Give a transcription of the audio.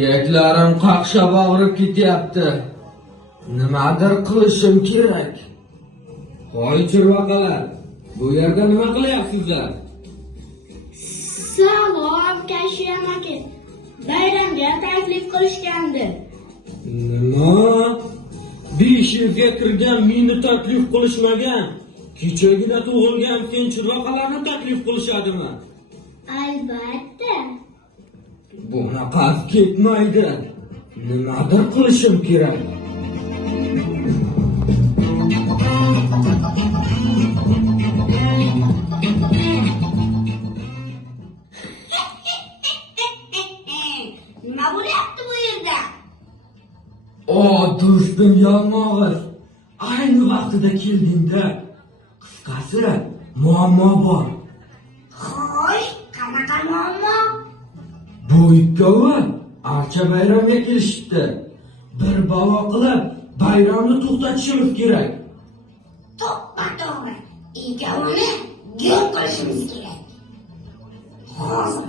Suyaklarim qaqshab og'rib ketyapti. Nimadir qilishim kerak. Hoy chirvaqalar, bu yerda nima qilyapsizlar? Salom, Kashiyam aka. Bayramga taklif qilishgandi. Nima? 5 yilga kirgan meni taklif qilishmagan. Kechagina tug'ilgan sen chirvaqalarni taklif qilishadimi? Albatta. Bunaqa ketmaydi. Nimadir qilishim kerak. Nima bo'lyapti bu yerda? O do'stim yalmog'iz, ayni vaqtida keldingda. Qisqasi, muammo bor. Xo'sh, qanaqa muammo? Bu ikkovi archa bayramga kelishibdi. Bir balo qilib bayramni to'xtatishimiz kerak. To'g'ri. Ikkovini yo'q qilishimiz kerak. Hozir.